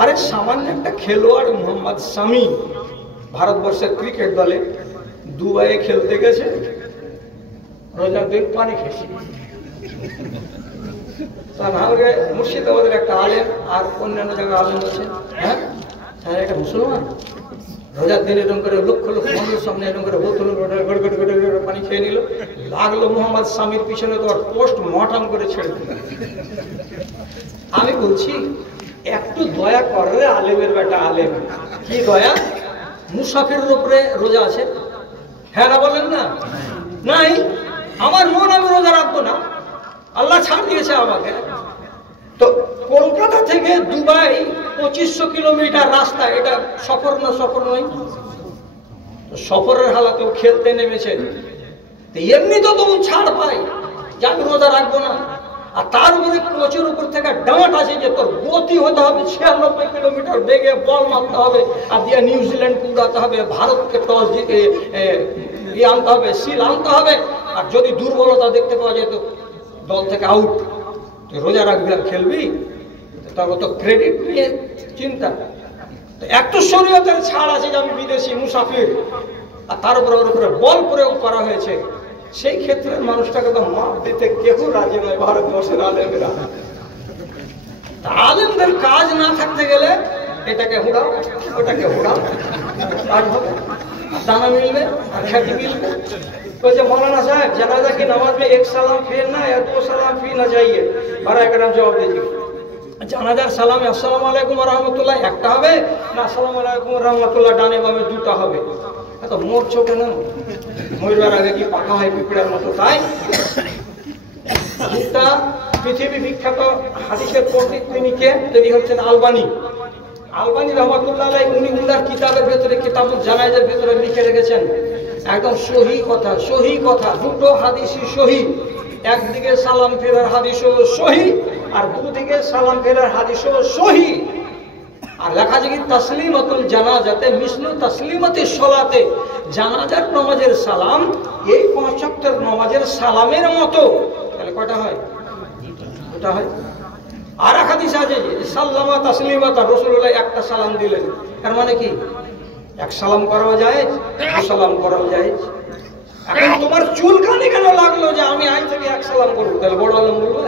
আরে সামান্য একটা খেলোয়াড় মোহাম্মদ শামি ভারতবর্ষের ক্রিকেট দলে দুবাইয়ে খেলতে গেছে, রোজার দিন পানি খেয়েছে। মুর্শিদাবাদের একটা আলেম আর অন্যান্য জায়গায় আলেম আছে, হ্যাঁ তাহলে একটা মুসলমান রোজার দিন এরকম করে লক্ষ লক্ষ মানুষের সামনে এরকম করে বোতল পানি খেয়ে নিল। লাগলো মোহাম্মদ শামির পিছনে তো আর পোস্ট মটাম করে ছেড়ে দিল। আমি বলছি একটু দয়া করে আলেমের বেটা আলেম, কি দয়া? মুসাফিরের উপরে রোজা আছে, হ্যাঁ না বলেন না? নাই, আমার মন আমি রোজা রাখবো না, আল্লাহ ছাড় দিয়েছে আমাকে। তো কলকাতা থেকে দুবাই 2500 কিলোমিটার রাস্তা, এটা সফর না সফর নয়? সফরের হালাতেও খেলতে নেমেছে, এমনি তো তবু ছাড় পাই যে আমি রোজা রাখবো না। আর তার উপরে কোচের উপর থেকে ডাঁট আছে যে তোর গতি হতে হবে 96 কিলোমিটার বেগে, বল মারতে হবে, আর দিয়ে নিউজিল্যান্ডকে উড়াতে হবে, ভারতকে টস জিতে আনতে হবে, সিল আনতে হবে, আর যদি দুর্বলতা দেখতে পাওয়া যায় তো দল থেকে আউট। তুই রোজা রাখবি আর খেলবি, তারপর তো ক্রেডিট নিয়ে চিন্তা। তো একটু শরীয়তের ছাড় আছে যে আমি বিদেশি মুসাফির, আর তার উপরে বল প্রয়োগ করা হয়েছে, সেই ক্ষেত্রে মানুষটাকে তো মাপ দিতে কেউ রাজি নয় ভারতবর্ষের আলেমরা। আলেমদের কাজ না থাকতে গেলে এটাকে হুড়াও ওটাকে হুড়াও, কাজ হবে, দানা মিলবে আর খ্যাতি মিলবে। বলছে मौलाना साहब जनाजा की नमाज में एक सलाम फिर ना या दो सलाम फिर ना चाहिए, बड़ा करम जवाब दीजिए। জানাজার সালামে আসসালামু আলাইকুম ওয়া রাহমাতুল্লাহ একটা হবে না আসসালামু আলাইকুম ওয়া রাহমাতুল্লাহ ডানে বামে দুটো হবে? এত মরছো কেন? মরবার আগে কি পাকা হয় পিঁপড়ার মতো? তাই একটা পৃথিবী বিখ্যাত হাদিসের পণ্ডিত তিনি কে? তিনি হচ্ছেন আলবানী। আলবানী রহমাতুল্লাহ আলাইহি উনি উনার কিতাবের ভেতরে কিতাবুল জানাজার ভেতরে লিখে রেখেছেন একদম সহি কথা, দুটো হাদিসই সহি। একদিকে সালাম ফেরার হাদিসও সহি, আর দুদিকে সালাম ফেরার হাদিসও সহি। আর লেখা আছে কি তাসলিমাতুল জানাজাতে মিসলু তাসলিমাতি সলাতে, জানাজার নামাজের সালাম এই 5 ওয়াক্তের নামাজের সালামের মতো। তাহলে কয়টা হয়? দুটো হয়। আর এক হাদিস আছে যে সাল্লামা তাসলিমাতা, রাসূলুল্লাহ একটা সালাম দিলেন, এর মানে কি এক সালাম করাও যায়, দু সালাম করাও যায়। এখন তোমার চুলকানি কেন লাগলো যে আমি আজ থেকে এক সালাম করবো? তাহলে বড় আলেম বলবে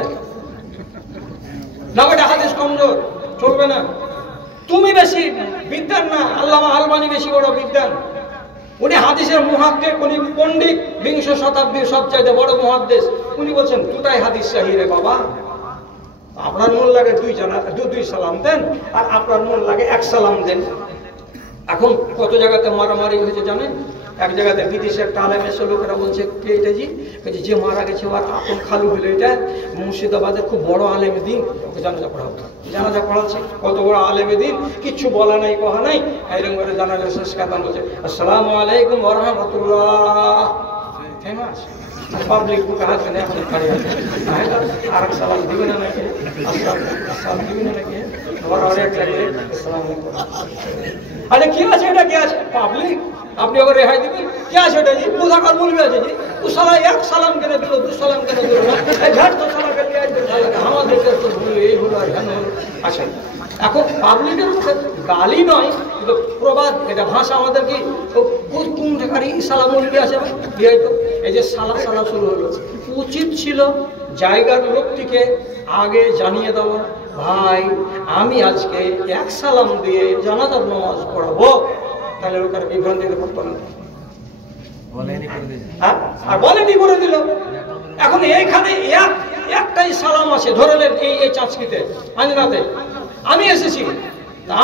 না, ওটা হাদিস কমজোর, চলবে না। তুমি বেশি বিদ্যান না, আল্লামা আলবানী বেশি বড় বিদ্যান। উনি হাদিসের মুহাক্কিক, উনি পণ্ডিত, 20 শতাব্দীর সবচাইতে বড় মুহাদ্দিস। উনি বলছেন দুটাই হাদিস সহিহ রে বাবা। আপনার মন লাগে দুই সালাম দেন, আর আপনার মন লাগে এক সালাম দেন। এখন কত জায়গাতে মারামারি হয়েছে জানেন? এক জায়গাতে বিদেশে একটা আলেম এসে লোকেরা বলছে কে এটা জি? যে মারা গেছে ওর আপন খালু হলো, এটা মুর্শিদাবাদের খুব বড় আলেম দিন, ওকে জানাজা পড়াবো। জানাজা পড়াচ্ছে, কত বড় আলেম দিন, কিচ্ছু বলা নাই কহা নাই, এরকম করে জানাজা শেষ কাতাম বলছে আসসালামু আলাইকুম ওয়া রাহমাতুল্লাহ। ফেমাস পাবলিক বুকে হাত দেন, এখন খালি আর এক সালাম দিবে না নাকি? আসসালাম দিবে না নাকি? আরে কি আছে এটা? কি আছে পাবলিক? আপনি আবার রেহাই দিবেন? কি আছে এটা জি? মুজাকার বলবে আছে জি, ও সালা এক সালাম কেন দিল, দু সালাম কেন দিল না, এই ঝাড় তো সালা কেন আমাদের তো ভুল এই হলো আর কেন হলো। আচ্ছা, এখন পাবলিকের মুখে গালি নয় কিন্তু প্রবাদ, এটা ভাষা আমাদের কি কুমকারী সালাম উল্লি আছে বিয়ে তো এই যে সালা সালা শুরু হলো। উচিত ছিল জায়গার লোকটিকে আগে জানিয়ে দেওয়া, ভাই আমি আজকে এক সালাম দিয়ে জানাজার নামাজ পড়াবো, তাহলে লোকের বিভ্রান্তিতে পড়তো না। আর বলেনি করে দিল। এখন এইখানে একটাই সালাম আছে, ধরে নেন এই চাঁচকিতে আঞ্জনাতে আমি এসেছি,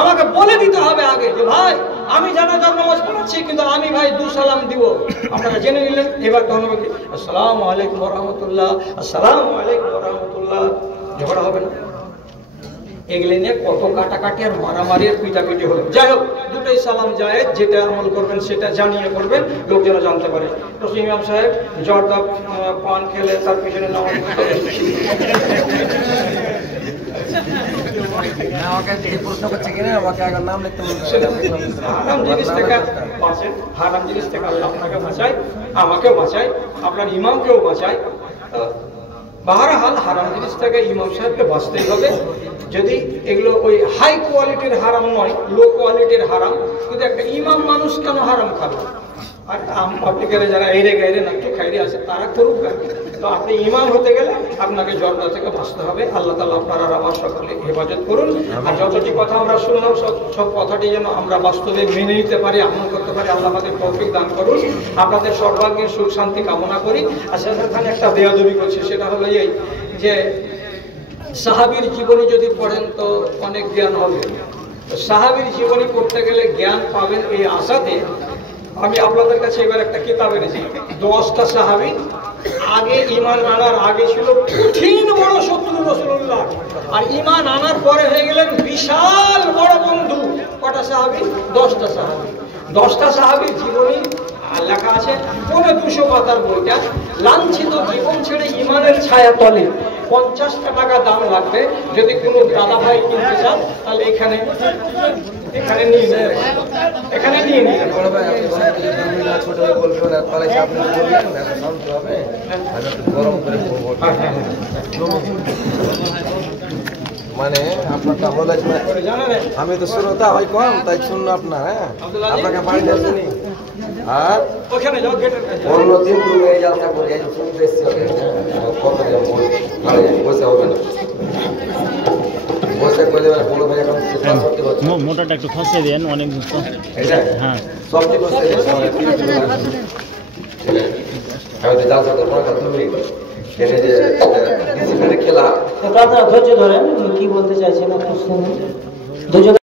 আমাকে বলে দিতে হবে আগে যে ভাই আমি জানাজার নামাজ পড়াচ্ছি, কিন্তু আমি ভাই দু সালাম দিব। আপনারা জেনে নিলেন। এবার ধন্যবাদ, আসসালামু আলাইকুম ওয়া রাহমাতুল্লাহ, আসসালামু আলাইকুম ওয়া রাহমাতুল্লাহ। ঝগড়া হবে না। এগুলো নিয়ে কত কাটাকাটি আর মারামারি আর পিটাপিটি হলো। যাই হোক, দুটোই সালাম যায়, যেটা আমল করবেন সেটা জানিয়ে করবেন, লোক যেন জানতে পারে। তো ইমাম সাহেব জর্দা পান খেলে তার পিছনে নামাজ হারাম জিনিস থেকে বাঁচেন, হারাম জিনিস থেকে আল্লাহ আপনাকে বাঁচায়, আমাকেও বাঁচায়, আপনার ইমামকেও বাঁচায়। বাহারহাল হারাম জিনিস থেকে ইমাম সাহেবকে বাঁচতেই হবে। যদি এগুলো ওই হাই কোয়ালিটির হারাম নয়, লো কোয়ালিটির হারাম, কিন্তু একটা ইমাম মানুষ কেন হারাম খাবে? আর পাবলিকেরা যারা এরে গাইরে নাট্য খাইরে আছে তারা করুক না। তো আপনি ইমাম হতে গেলে আপনাকে জর্দা থেকে বাঁচতে হবে। আল্লাহ তাআলা আপনারা আমার সকলে হেফাজত করুন। আর যতটি কথা আমরা শুনলাম সব কথাটি যেন আমরা বাস্তবে মেনে নিতে পারি, আমল করতে পারি। আল্লাহ আমাদের তৌফিক দান করুন। আপনাদের সর্বাঙ্গীন সুখ শান্তি কামনা করি। আর সেখানে একটা বেয়াদবি করছে, সেটা হলো এই যে সাহাবীর জীবনী যদি পড়েন তো অনেক জ্ঞান হবে। সাহাবীর জীবনী পড়তে গেলে জ্ঞান পাবেন এই আশাতে আমি আপনাদের কাছে এবার একটা কিতাব এনেছি। 10টা সাহাবী আগে ঈমান আনার আগে ছিল কঠিন বড় শত্রু রাসূলুল্লাহ, আর ঈমান আনার পরে হয়ে গেলেন বিশাল বড় বন্ধু। কটা সাহাবী? 10টা সাহাবী। 10টা সাহাবীর জীবনী লেখা আছে পৌনে 200 পাতার বইটা। লাঞ্ছিত জীবন ছেড়ে ঈমানের ছায়া তলে 50 টাকা দাম লাগবে। যদি কোনো দাদা ভাই কিনতে চান তাহলে এখানে নিয়ে নেবেন, এখানে নিয়ে নেবেন। ছোট হয়ে বলবেন তাহলে আপনি বলবেন শান্ত হবে, গরম করে মানে আপনার তাহলে আমি তো শ্রোতা হয় কম, তাই শুনলো আপনার। হ্যাঁ, আপনাকে বাড়িতে শুনি। আর ওখানে যাও, গেটের কাছে। অন্যদিন তুমি এই যাত্রা করে এই শুনতে এসছি কত বসে হবে না, বসে করে বলো ভাই এখন মোটাটা একটু খসে দেন, অনেক হ্যাঁ সবজি বসে আমি তো যাত্রা করবো তুমি এনে যে ডিসিপ্লিনে খেলা। ধৈর্য ধরেন, কি বলতে চাইছেন একটু শুনুন। দুজন